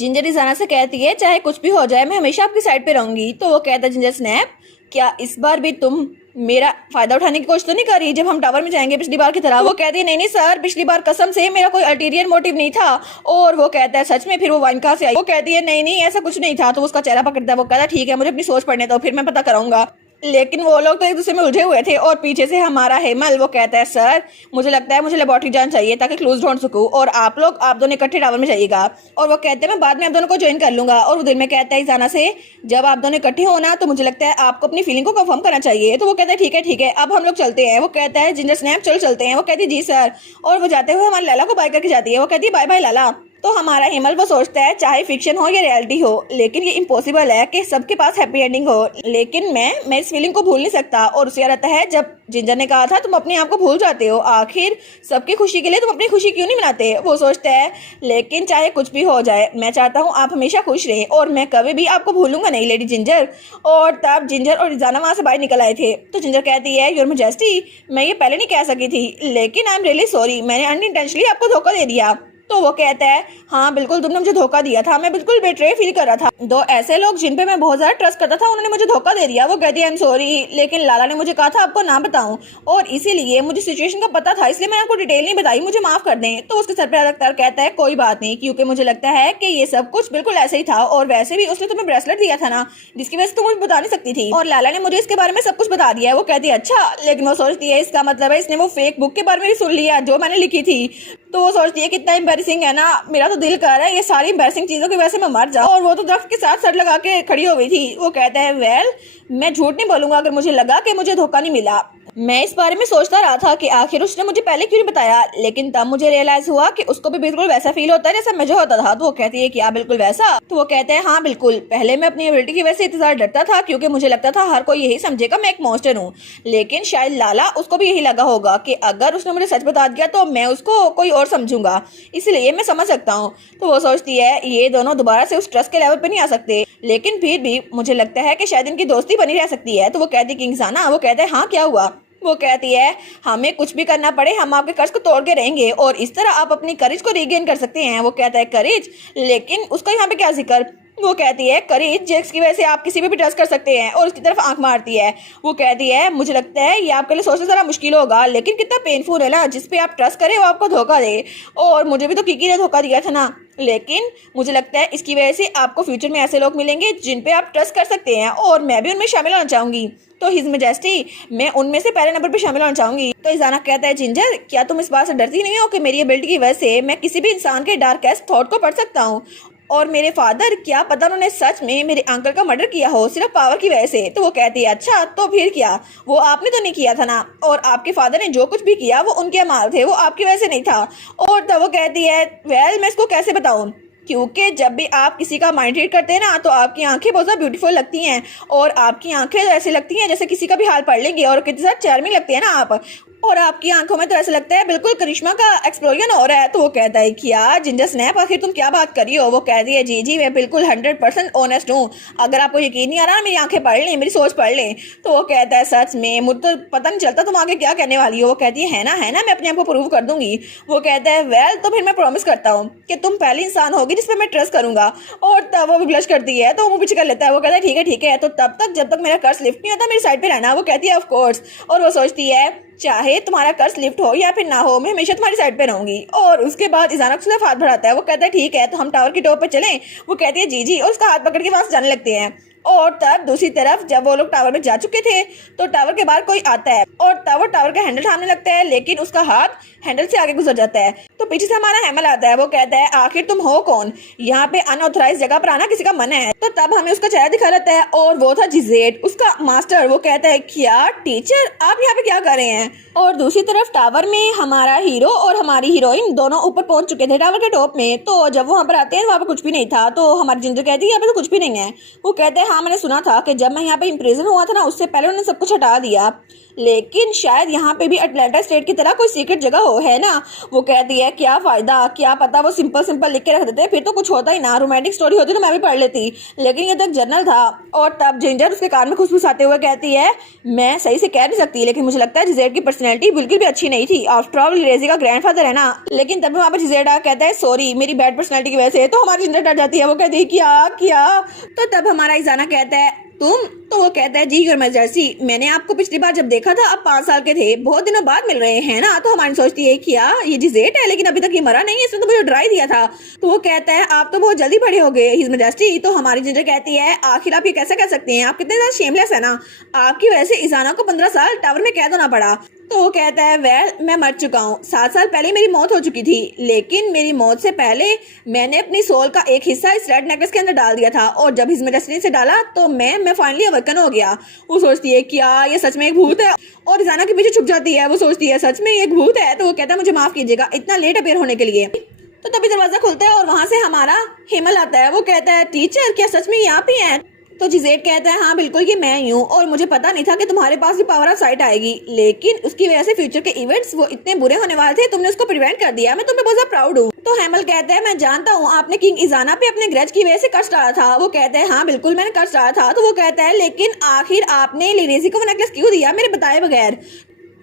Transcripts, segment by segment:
Ginger इजाना से कहती है चाहे कुछ भी हो जाए मैं हमेशा आपकी साइड पे रहूंगी। तो वो कहता है जिंजर स्नैप क्या इस बार भी तुम मेरा फायदा उठाने की कोशिश तो नहीं कर रही जब हम टावर में जाएंगे पिछली बार की तरह। वो कहती है नहीं नहीं सर, पिछली बार कसम से मेरा कोई अल्टीरियर मोटिव नहीं था। और वो कहता है सच में? फिर वो वाइन कहाँ से आई? वो कहती है नहीं नहीं ऐसा कुछ नहीं था। तो उसका चेहरा पकड़ता है। वो कहता है ठीक है मुझे अपनी सोच पढ़ने दो फिर मैं पता कराऊंगा। लेकिन वो लोग तो एक दूसरे में उलझे हुए थे और पीछे से हमारा हेमल वो कहता है सर मुझे लगता है मुझे लेबोरेटरी जाना चाहिए ताकि क्लूज ढूंढ सकूं और आप दोनों इकट्ठे टावर में जाइएगा। और वो कहते हैं मैं बाद में आप दोनों को ज्वाइन कर लूंगा। और वो दिल में कहता है इजाना से जब आप दोनों इकट्ठे हो ना तो मुझे लगता है आपको अपनी फीलिंग को कंफर्म करना चाहिए। तो वो कहता है ठीक है अब हम लोग चलते हैं। वो कहता है जिंजर स्नैप चलो चलते हैं। वो कहती है जी सर। और वो जाते हुए हमारी लाला को बाय करके जाती है। वो कहती है बाय बाय लाला। तो हमारा हिमल वो सोचता है चाहे फिक्शन हो या रियलिटी हो लेकिन ये इम्पॉसिबल है कि सबके पास हैप्पी एंडिंग हो। लेकिन मैं इस फीलिंग को भूल नहीं सकता। और उसे रहता है जब जिंजर ने कहा था तुम अपने आप को भूल जाते हो, आखिर सबकी खुशी के लिए तुम अपनी खुशी क्यों नहीं मनाते। वो सोचता है लेकिन चाहे कुछ भी हो जाए मैं चाहता हूँ आप हमेशा खुश रहें और मैं कभी भी आपको भूलूंगा नहीं लेडी जिंजर। और तब जिंजर और रिजाना वहां से बाहर निकल आए थे। तो जिंजर कहती है योर मैजेस्टी मैं ये पहले नहीं कह सकी थी लेकिन आई एम रियली सॉरी, मैंने अनइंटेंशनली आपको धोखा दे दिया। तो वो कहता है हाँ बिल्कुल तुमने मुझे धोखा दिया था, मैं बिल्कुल बेट्रे फील कर रहा था। दो ऐसे लोग जिन पे मैं बहुत ज्यादा ट्रस्ट करता था उन्होंने मुझे धोखा दे दिया। वो कहती है आई एम सॉरी लेकिन लाला ने मुझे कहा था आपको ना बताऊं और इसीलिए मुझे सिचुएशन का पता था इसलिए मैंने आपको डिटेल नहीं बताई, मुझे माफ कर दें। तो उसके सर पे रखकर कहता है कोई बात नहीं क्योंकि मुझे लगता है कि ये सब कुछ बिल्कुल ऐसे ही था और वैसे भी उसने तुम्हें ब्रेसलेट दिया था ना जिसकी वजह से तुम मुझे बता नहीं सकती थी और लाला ने मुझे इसके बारे में सब कुछ बता दिया है। वो कहती है अच्छा, लेकिन वो सोचती है इसका मतलब है इसने वो फेक बुक के बारे में भी सुन लिया जो मैंने लिखी थी। तो वो सोचती है कितना एम्बैरेसिंग है ना, मेरा तो दिल कर रहा है ये सारी एम्बैरेसिंग चीजों की वजह से मैं मर जाऊं। और वो तो दरख्त के साथ सर लगा के खड़ी हो गई थी। वो कहता है वेल मैं झूठ नहीं बोलूंगा अगर मुझे लगा कि मुझे धोखा नहीं मिला। मैं इस बारे में सोचता रहा था कि आखिर उसने मुझे पहले क्यों नहीं बताया, लेकिन तब मुझे रियलाइज हुआ कि उसको भी बिल्कुल वैसा फील होता है जैसा मुझे होता था। तो वो कहती है क्या बिल्कुल वैसा? तो वो कहते हैं हाँ बिल्कुल, पहले मैं अपनी एबिलिटी की वजह से इतना डरता था क्योंकि मुझे लगता था हर कोई यही समझेगा मैं एक मॉन्स्टर हूँ, लेकिन शायद लाला उसको भी यही लगा होगा कि अगर उसने मुझे सच बता दिया तो मैं उसको कोई और समझूंगा, इसलिए मैं समझ सकता हूँ। तो वो सोचती है ये दोनों दोबारा से उस ट्रस्ट के लेवल पे नहीं आ सकते, लेकिन फिर भी मुझे लगता है कि शायद इनकी दोस्ती बनी रह सकती है। तो वो कहती है किंग्साना। वो कहते हैं हाँ क्या हुआ? वो कहती है हमें कुछ भी करना पड़े हम आपके कर्ज को तोड़ के रहेंगे और इस तरह आप अपनी करेज को रीगेन कर सकते हैं। वो कहता है करेज, लेकिन उसका यहाँ पे क्या जिक्र? वो कहती है करेज जिसकी वजह से आप किसी पे भी ट्रस्ट कर सकते हैं और उसकी तरफ आंख मारती है। वो कहती है मुझे लगता है ये आपके लिए सोचना जरा मुश्किल होगा लेकिन कितना पेनफुल है ना, जिस पे आप ट्रस्ट करें वो आपको धोखा दे। और मुझे भी तो किकी ने धोखा दिया था ना, लेकिन मुझे लगता है इसकी वजह से आपको फ्यूचर में ऐसे लोग मिलेंगे जिन पे आप ट्रस्ट कर सकते हैं और मैं भी उनमें शामिल होना चाहूंगी। तो हिज मैजेस्टी मैं उनमें से पहले नंबर पे शामिल होना चाहूंगी। तो इजाना कहता है जिंजर क्या तुम इस बात से डरती नहीं हो कि मेरी एबिलिटी की वजह से मैं किसी भी इंसान के डार्केस्ट थॉट को पढ़ सकता हूँ और मेरे फादर क्या पता उन्होंने सच में मेरे अंकल का मर्डर किया हो सिर्फ पावर की वजह से। तो वो कहती है अच्छा तो फिर क्या, वो आपने तो नहीं किया था ना, और आपके फादर ने जो कुछ भी किया वो उनके अमाल थे, वो आपकी वजह से नहीं था। और तब वो कहती है वेल मैं इसको कैसे बताऊं, क्योंकि जब भी आप किसी का माइंड रीड करते हैं ना तो आपकी आंखें बहुत ज़्यादा ब्यूटीफुल लगती हैं और आपकी आंखें ऐसे लगती हैं जैसे किसी का भी हाल पढ़ लेंगी और कितनी ज़्यादा चार्मिंग लगती है ना आप, और आपकी आंखों में तो ऐसा लगता है बिल्कुल करिश्मा का एक्सप्लोजन हो रहा है। तो वो कहता है क्या जिंजर स्नैप आखिर तुम क्या बात कर रही हो? वो कहती है जी मैं बिल्कुल 100% ऑनेस्ट हूँ, अगर आपको यकीन नहीं आ रहा ना मेरी आंखें पढ़ लें, मेरी सोच पढ़ लें। तो वो कहता है सच में मुझे तो पता नहीं चलता तुम आगे क्या कहने वाली हो। वो कहती है ना मैं अपने आप को प्रूव कर दूंगी। वो कहता है वेल तो फिर मैं प्रॉमिस करता हूँ कि तुम पहली इंसान होगी जिस पर मैं ट्रस्ट करूंगा। और तब वो भी ब्लश करती है तो वो पीछे कर लेता है। वो कहता है ठीक है तो तब तक जब तक मेरा कर्ज लिफ्ट नहीं होता मेरी साइड पे रहना। वो कहती है ऑफ कोर्स। और वो सोचती है चाहे तुम्हारा कर्ज लिफ्ट हो या फिर ना हो मैं हमेशा तुम्हारी साइड पे रहूंगी। और उसके बाद इजाना उसके हाथ बढ़ाता है। वो कहता है ठीक है तो हम टावर की टॉप पे चलें। वो कहती है जी और उसका हाथ पकड़ के वहां से जाने लगते हैं। और तब दूसरी तरफ जब वो लोग टावर में जा चुके थे तो टावर के बाहर कोई आता है और तब वो टावर का हैंडल थामने लगता है, लेकिन उसका हाथ हैंडल से आगे गुजर जाता है। तो पीछे से हमारा हेमल आता है। वो कहता है आखिर तुम हो कौन, यहाँ पे अनऑथराइज जगह पर आना किसी का मन है? तो तब हमें उसका चेहरा दिखा रहता है और वो था जिजेट उसका मास्टर। वो कहता है क्या टीचर आप यहाँ पे क्या कर रहे हैं? और दूसरी तरफ टावर में हमारा हीरो और हमारी हीरोइन दोनों ऊपर पहुंच चुके थे टावर के टॉप में। तो जब वो वहाँ पर आते हैं वहाँ पर कुछ भी नहीं था। तो हमारी जिंजर कहती है यहाँ पे तो कुछ भी नहीं है। वो कहते हैं हाँ मैंने सुना था कि जब मैं यहाँ पे इम्प्रेजन हुआ था ना उससे पहले उन्होंने सब कुछ हटा दिया। लेकिन शायद यहाँ पे भी अटलांटा स्टेट की तरह कोई सीक्रेट जगह हो, है ना। वो कहती है क्या फायदा, क्या पता वो सिंपल सिंपल लिख के रख देते, फिर तो कुछ होता ही ना। रोमांटिक स्टोरी होती तो मैं भी पढ़ लेती, लेकिन ये तो एक जर्नल था। और तब जिंजर उसके कान में खुशफुसाते हुए कहती है मैं सही से कह नहीं सकती, लेकिन मुझे लगता है जिजेड की पर्सनैलिटी बिल्कुल भी अच्छी नहीं थी। आफ्टर ऑल लिरेजी का ग्रैंडफादर है ना। लेकिन तब वहाँ पर जिजेड कहता है सॉरी मेरी बैड पर्सनैलिटी की वजह से, तो हमारी जिंजर डर जाती है। वो कहती है क्या क्या। तो तब हमारा इजाना कहता है तुम, तो वो कहता है जी योर मेजर्सी, मैंने आपको पिछली बार जब देखा था आप 5 साल के थे, बहुत दिनों बाद मिल रहे हैं ना। तो हमारी सोचती है क्या ये जिजेट है, लेकिन अभी तक ये मरा नहीं है, इसने तो मुझे डरा ही दिया था। तो वो कहता है आप तो बहुत जल्दी बड़े हो गए हिज मेजेस्टी। तो हमारी जिंजर कहती है आखिर आप ये कैसे कह सकते हैं, आप कितने ज्यादा शेमलेस है ना, आपकी वजह से इजाना को 15 साल टावर में कैद होना पड़ा। तो वो कहता है वेल मैं मर चुका हूँ, 7 साल पहले मेरी मौत हो चुकी थी, लेकिन मेरी मौत से पहले मैंने अपनी सोल का एक हिस्सा इस रेड नेकलेस के अंदर डाल दिया था, और जब हिज मेजेस्टी ने से डाला तो मैं फाइनली अवेकन हो गया। वो सोचती है क्या ये सच में एक भूत है, और इजाना के पीछे छुप जाती है। वो सोचती है सच में एक भूत है। तो वो कहता है मुझे माफ कीजिएगा इतना लेट अपेयर होने के लिए। तो तभी दरवाजा खुलता है और वहां से हमारा हेमल आता है। वो कहता है टीचर क्या सच में ये आप ही हैं। तो जिजेड कहता है हाँ बिल्कुल ये मैं ही हूँ, और मुझे पता नहीं था कि तुम्हारे पास भी पावर ऑफ साइट आएगी, लेकिन उसकी वजह से फ्यूचर के इवेंट्स वो इतने बुरे होने वाले थे, तुमने उसको प्रिवेंट कर दिया, मैं तुम्हें बहुत ज्यादा प्राउड हूँ। तो हेमल कहता है मैं जानता हूँ आपने किंग इजाना पे अपने ग्रज की वजह से कर्ज डाला था। वो कहता है हाँ बिल्कुल मैंने कर्ज डाला था। तो वो कहता है लेकिन आखिर आपने लिरेजी को वो नेकलेस क्यों दिया मेरे बताए बगैर।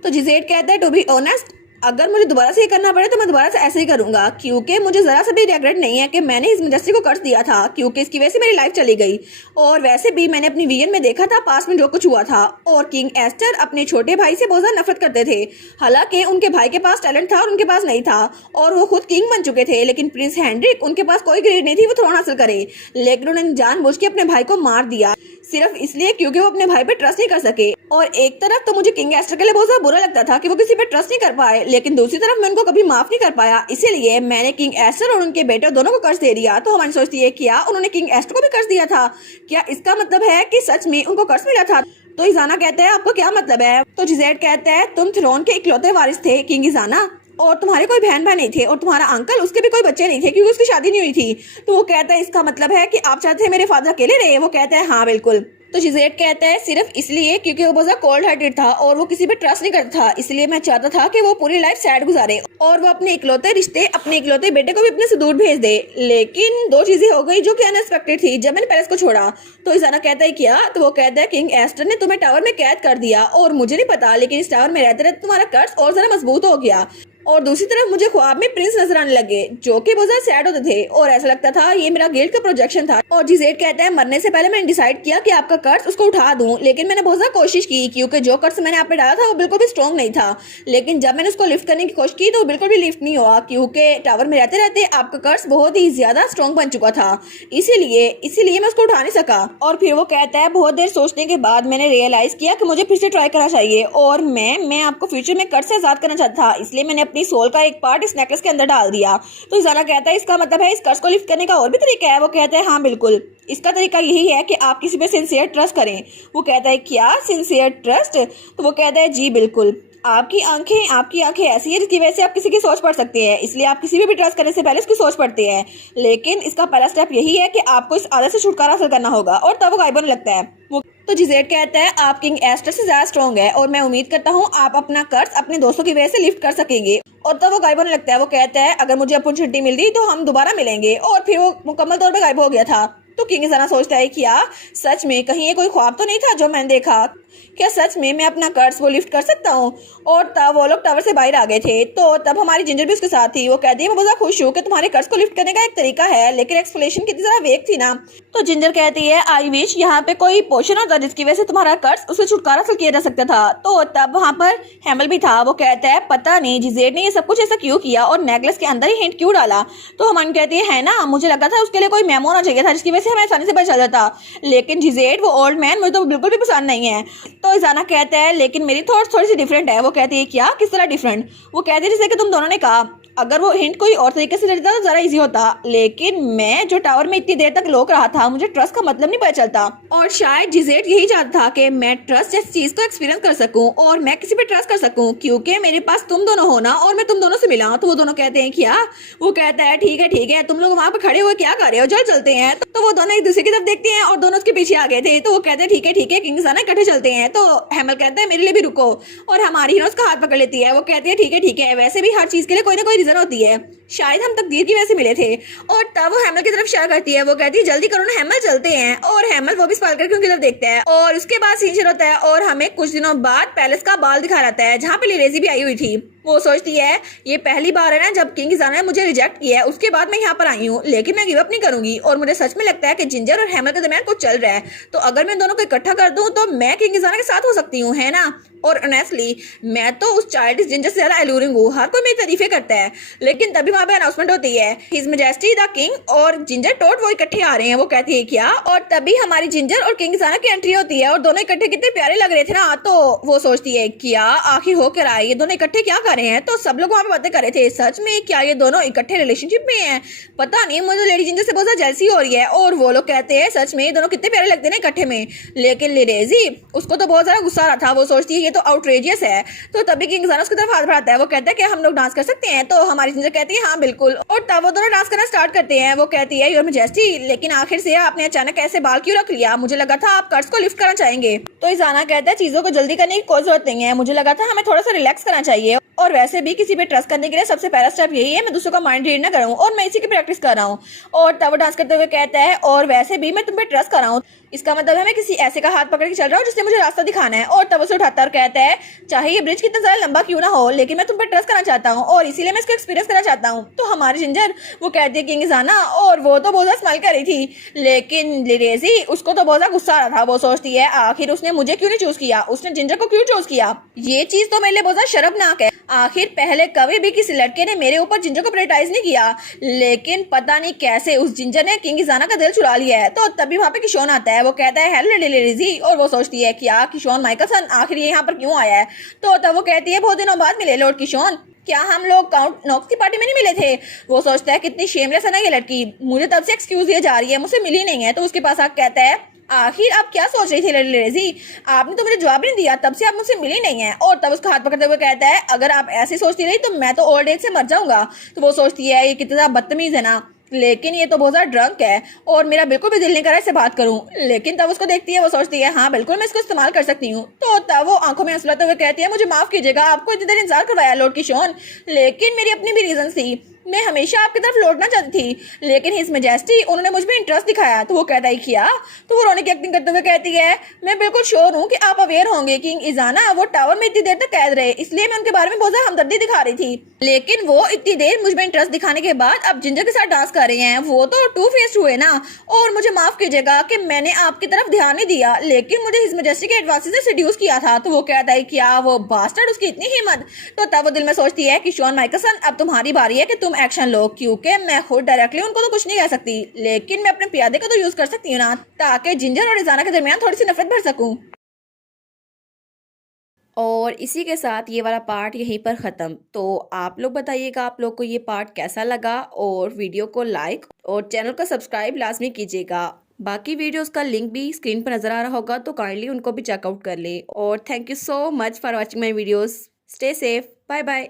तो जिजेड कहता है टू बी ऑनेस्ट अगर मुझे दोबारा से ये करना पड़े तो मैं दोबारा से ऐसे ही करूंगा, क्योंकि मुझे जरा सा भी रिग्रेट नहीं है कि मैंने इस इंडस्ट्री को कर्ज दिया था, क्योंकि इसकी वजह से मेरी लाइफ चली गई। और वैसे भी मैंने अपनी विजन में देखा था पास में जो कुछ हुआ था, और किंग एस्टर अपने छोटे भाई से बहुत ज्यादा नफरत करते थे। हालांकि उनके भाई के पास टैलेंट था और उनके पास नहीं था, और वो खुद किंग बन चुके थे, लेकिन प्रिंस हेनरिक उनके पास कोई ग्रेड नहीं थी वो थ्रोन हासिल करे, लेकिन उन्होंने जानबूझ के अपने भाई को मार दिया सिर्फ इसलिए क्योंकि वो अपने भाई पे ट्रस्ट नहीं कर सके। और एक तरफ तो मुझे किंग एस्टर के लिए बहुत ज्यादा बुरा लगता था कि वो किसी पे ट्रस्ट नहीं कर पाए, लेकिन दूसरी तरफ मैं उनको कभी माफ नहीं कर पाया, इसीलिए मैंने किंग एस्टर और उनके बेटे दोनों को कर्ज दे दिया। तो हमारी सोचती है क्या उन्होंने किंग एस्टर को भी कर्ज दिया था, क्या इसका मतलब है कि सच में उनको कर्ज मिला था। तो इजाना कहता है आपको क्या मतलब है। तो जिजेड कहता है तुम थ्रोन के इकलौते वारिस थे किंग इजाना, और तुम्हारे कोई बहन भाई नहीं थे, और तुम्हारा अंकल उसके भी कोई बच्चे नहीं थे क्योंकि उसकी शादी नहीं हुई थी। तो वो कहता है इसका मतलब है कि आप चाहते थे मेरे फादर अकेले रहे। वो कहता है हाँ बिल्कुल। तो जिजेड कहता है सिर्फ इसलिए क्योंकि वो बहुत कोल्ड हार्टेड था और वो किसी पे ट्रस्ट नहीं करता था, इसलिए मैं चाहता था कि वो पूरी लाइफ सैड गुजारे और वो अपने इकलौते रिश्ते अपने इकलौते बेटे को भी अपने से दूर भेज दे। लेकिन 2 चीजें हो गई जो कि अनएक्सपेक्टेड थी जब मैंने पैलेस को छोड़ा। तो इजाना कहता है क्या। तो वो कहता है किंग एस्टर ने तुम्हें टावर में कैद कर दिया, और मुझे नहीं पता, लेकिन इस टावर में रहते रहते तुम्हारा कर्ज और ज्यादा मजबूत हो गया। और दूसरी तरफ मुझे ख्वाब में प्रिंस नजर आने लगे जो कि बहुत ज्यादा सैड होते थे, और ऐसा लगता था ये मेरा गिल्ट का प्रोजेक्शन था। और जिजेड कहता है मरने से पहले मैंने डिसाइड किया कि आपका कर्ज उसको उठा दूं, लेकिन मैंने बहुत ज्यादा कोशिश की क्योंकि जो कर्ज मैंने आप पे डाला था वो बिल्कुल भी स्ट्रॉन्ग नहीं था। लेकिन जब मैंने उसको लिफ्ट करने की कोशिश की तो वो बिल्कुल भी लिफ्ट नहीं हुआ, क्योंकि टावर में रहते रहते आपका कर्ज बहुत ही ज्यादा स्ट्रॉन्ग बन चुका था, इसीलिए मैं उसको उठा नहीं सका। और फिर वो कहता है बहुत देर सोचने के बाद मैंने रियलाइज किया कि मुझे फिर से ट्राई करना चाहिए, और मैं आपको फ्यूचर में कर्ज से आजाद करना चाहता था, इसलिए मैंने अपनी सोल का एक पार्ट इस नेकलेस के अंदर डाल दिया। तो इजाना कहता है इसका मतलब है इस कर्ज को लिफ्ट करने का और भी तरीका है। वो कहता है हाँ बिल्कुल, इसका तरीका यही है कि आप किसी पे सिंसियर ट्रस्ट करें। वो कहता है क्या सिंसियर ट्रस्ट। तो वो कहता है जी बिल्कुल, आपकी आंखें ऐसी है जिसकी वजह से आप किसी की सोच पढ़ सकते हैं, इसलिए आप किसी भी ट्रस्ट करने से पहले उसकी सोच पढ़ते हैं। लेकिन इसका पहला स्टेप यही है कि आपको इस आदत से छुटकारा हासिल करना होगा, और तब वो गायब होने लगता है। वो तो जिजेड कहता है आप किंग एस्टर से ज्यादा स्ट्रॉन्ग है, और मैं उम्मीद करता हूँ आप अपना कर्ज अपने दोस्तों की वजह से लिफ्ट कर सकेंगे। और तब वो गायब होने लगता है। वो कहता है अगर मुझे अपॉर्चुनिटी मिलती तो हम दोबारा मिलेंगे, और फिर वो मुकम्मल तौर पर गायब हो गया था। तो किंग इजाना सोचता है क्या सच में कहीं ये कोई ख्वाब तो नहीं था जो मैंने देखा, क्या सच में मैं अपना कर्ज वो लिफ्ट कर सकता हूँ। और तब वो लोग टावर से बाहर आ गए थे, तो तब हमारी जिंजर भी उसके साथ थी। वो कहती है मैं बहुत खुश हूँ कि तुम्हारे कर्ज को लिफ्ट करने का एक तरीका है, लेकिन एक्सप्लेनेशन कितनी ज्यादा वेग थी ना। तो जिंजर कहती है आई विश यहाँ पे कोई पोशन होता जिसकी वजह से तुम्हारा कर्ज उससे छुटकारा हासिल किया जा सकता था। तो तब वहाँ पर हेमल भी था। वो कहता है पता नहीं जिजेड ने ये सब कुछ ऐसा क्यों किया और नेकलेस के अंदर ही हिंट क्यों डाला। तो हमान कहती है ना मुझे लगा था उसके लिए कोई मेमो होना चाहिए था जिसकी वजह से हमें आसानी से पता चल जाता, लेकिन जिजेड वो ओल्ड मैन मुझे तो बिल्कुल भी पसंद नहीं है। तो इजाना कहता है लेकिन मेरी थॉट्स थोड़ी सी डिफरेंट है। वो कहती है क्या किस तरह डिफरेंट। वो कहती है जैसे कि तुम दोनों ने कहा अगर वो हिंट कोई और तरीके से देता तो जरा इजी होता, लेकिन मैं जो टावर में इतनी देर तक लोक रहा था, मुझे ट्रस्ट का मतलब नहीं पता चलता। और शायद जिजेट यही चाहता था कि मैं ट्रस्ट जैसी चीज को एक्सपीरियंस कर सकूं और मैं किसी पे ट्रस्ट कर सकूं, क्योंकि मेरे पास तुम दोनों हो ना और मैं तुम दोनों से मिला। तो वो दोनों कहते हैं क्या? वो कहता है ठीक है, तुम लोग वहाँ पे खड़े हुए क्या कर रहे हो, चल चलते हैं। तो वो दोनों एक दूसरे की तरफ देखते हैं और दोनों उसके पीछे आ गए थे। तो वो कहते हैं ठीक है किंग ज़ाना इकट्ठे चलते हैं। तो हेमल कहता है मेरे लिए भी रुको, और हमारी हीरो उसका हाथ पकड़ लेती है। वो कहती है ठीक है, वैसे भी हर चीज के लिए कोई ना कोई रीजन होती है, शायद हम तकदीर की वजह से मिले थे। और तब वो हेमल की तरफ इशारा करती है। वो कहती है जल्दी करो ना हेमल, चलते हैं। और हेमल वो भी सवाल करके उनकी तरफ देखता है। और उसके बाद सीन शुरू होता है और हमें कुछ दिनों बाद पैलेस का बाल दिखा रहता है, जहाँ पे लिरेजी भी आई हुई थी। वो सोचती है ये पहली बार है ना जब किंग ज़ाना ने मुझे रिजेक्ट किया है, उसके बाद मैं यहाँ पर आई हूँ, लेकिन मैं गिव अप नहीं करूंगी। और मुझे सच में लगता है कि जिंजर और हेमल के दरमियान कुछ चल रहा है, तो अगर मैं दोनों को इकट्ठा कर दूं तो मैं किंग ज़ाना के साथ हो सकती हूँ, है ना। और ऑनेस्टली मैं तो उस चाइल्डिश जिंजर से ज्यादा एलूरिंग हूँ, हर कोई मेरी तारीफें करता है। लेकिन तभी वहां पे अनाउंसमेंट होती है, हिज मैजेस्टी द किंग और जिंजर टोट वो इकट्ठे आ रहे हैं। वो कहती है क्या? और तभी हमारी जिंजर और किंग ज़ाना की एंट्री होती है और दोनों इकट्ठे कितने प्यारे लग रहे थे ना। तो वो सोचती है क्या आखिर हो कर आए, ये दोनों इकट्ठे क्या कर रहे हैं। तो सब लोग वहां पे बातें कर रहे थे, सच में क्या ये दोनों इकट्ठे रिलेशनशिप में हैं? पता नहीं, मुझे लेडी जिंजर से बहुत ज्यादा जेलसी हो रही है। और वो लोग कहते हैं सच में ये दोनों कितने प्यारे लगते हैं ना इकट्ठे में। लेकिन लिरेजी उसको तो बहुत ज्यादा गुस्सा आ रहा था, वो सोचती है ये तो आउटरेजियस है। तो तभी किंग ज़ाना उसकी तरफ हाथ बढ़ाता है। वो कहता है कि हम लोग डांस कर सकते हैं। तो हमारी जिंजर कहती है हाँ बिल्कुल। और तब वो दोनों डांस करना स्टार्ट करते हैं। वो कहती है योर मैजेस्टी, लेकिन आखिर से आपने अचानक ऐसे बाल क्यों रख लिया? मुझे लगा था आप कर्ज को लिफ्ट करना चाहेंगे। तो ज़ाना कहता है चीजों को जल्दी करने की कोई जरूरत नहीं है, मुझे लगा था हमें थोड़ा सा रिलैक्स करना चाहिए। और वैसे भी किसी पे ट्रस्ट करने के लिए सबसे पहला स्टेप यही है मैं दूसरों का माइंड रीड ना करूं, और मैं इसी की प्रैक्टिस कर रहा हूँ। और तब वो डांस करते हुए कहता है और वैसे भी मैं तुम पे ट्रस्ट कर रहा हूँ, इसका मतलब है मैं किसी ऐसे का हाथ पकड़ के चल रहा हूँ जिसने मुझे रास्ता दिखाना है। और तब उसे उठाता और कहता है चाहे ये ब्रिज कितना ज्यादा लंबा क्यों ना हो, लेकिन मैं तुम पे ट्रस्ट करना चाहता हूँ और इसीलिए मैं इसको एक्सपीरियंस करना चाहता हूँ। तो हमारी जिंजर वो कहती है किंग ज़ाना, और वो तो बहुत ज्यादा स्माइल कर रही थी, लेकिन लिरेजी उसको तो बहुत ज्यादा गुस्सा आ रहा था। वो सोचती है आखिर उसने मुझे क्यों नहीं चूज किया, उसने जिंजर को क्यों चूज किया, ये चीज तो मेरे लिए बहुत ज्यादा शर्मनाक है। आखिर पहले कभी भी किसी लड़के ने मेरे ऊपर जिंजर को प्रायोरिटाइज नहीं किया, लेकिन पता नहीं कैसे उस जिंजर ने किंग ज़ाना का दिल चुरा लिया है। तो तभी वहां पे किशोन आता है। वो कहता है हेलो लिरेजी, और वो सोचती है क्या किशोन माइकलसन आखिर ये यहाँ पर क्यों आया है। तो तब वो कहती है बहुत दिनों बाद मिले लॉर्ड किशोन, क्या हम लोग काउंट नॉक्स की पार्टी में नहीं मिले थे। वो सोचता है कितनी शेमलेस है ना ये लड़की, मुझे तब से एक्सक्यूज दिया जा रही है, मुझसे मिली नहीं है। तो उसके पास आके कहता है आखिर आप क्या सोच रही थी लिरेजी, आपने तो मुझे जवाब नहीं दिया, तब से आप मुझसे मिली नहीं है। और तब उसका हाथ पकड़ते हुए कहता है अगर आप ऐसे सोचती रही तो मैं तो ओल्ड एज से मर जाऊंगा। तो वो सोचती है ये कितना बदतमीज है ना, लेकिन ये तो बहुत ज्यादा ड्रंक है और मेरा बिल्कुल भी दिल नहीं कर रहा इससे बात करूं। लेकिन तब उसको देखती है, वो सोचती है हाँ बिल्कुल मैं इसको इस्तेमाल कर सकती हूँ। तो तब वो आंखों में आंसू लाते हुए कहती है मुझे माफ कीजिएगा, आपको इतनी देर इंतजार करवाया लॉर्ड किशोन, लेकिन मेरी अपनी भी रीजन थी, मैं हमेशा आपकी तरफ लौटना चाहती थी, लेकिन हिज मैजेस्टी उन्होंने मुझ में इंटरेस्ट दिखाया। तो वो कहता है क्या? तो वो रोने की एक्टिंग करते हुए कहती है मैं बिल्कुल श्योर हूँ कि आप अवेयर होंगे कि ज़ाना वो टावर में इतनी देर तक कैद रहे, इसलिए मैं उनके बारे में बहुत ज्यादा हमदर्दी दिखा रही थी, लेकिन वो इतनी देर मुझ में इंटरेस्ट दिखाने के बाद अब जिंजर के साथ डांस कर रहे हैं, वो तो टू फेस्ड हुए ना। और मुझे माफ कीजिएगा कि मैंने आपकी तरफ ध्यान नहीं दिया, लेकिन मुझे हिज मैजेस्टी के एडवांसेस से सेड्यूस किया था। तो वो कहता है क्या वो बास्टर्ड, उसकी इतनी हिम्मत। तो तब वो दिल में सोचती है कि शॉन माइकलसन अब तुम्हारी बारी है कि तुम एक्शन लो, क्योंकि मैं खुद डायरेक्टली उनको तो कुछ नहीं कह सकती, लेकिन मैं अपने प्यादे का तो यूज कर सकती हूँ ना, ताकि जिंजर और ज़ाना के दरमियान थोड़ी सी नफरत भर सकूं। और इसी के साथ ये वाला पार्ट यहीं पर ख़त्म। तो आप लोग बताइएगा आप लोग को ये पार्ट कैसा लगा, और वीडियो को लाइक और चैनल को सब्सक्राइब लाजमी कीजिएगा। बाकी वीडियोस का लिंक भी स्क्रीन पर नज़र आ रहा होगा, तो काइंडली उनको भी चेकआउट कर ले। और thank you so much for watching my videos. Stay safe, bye bye.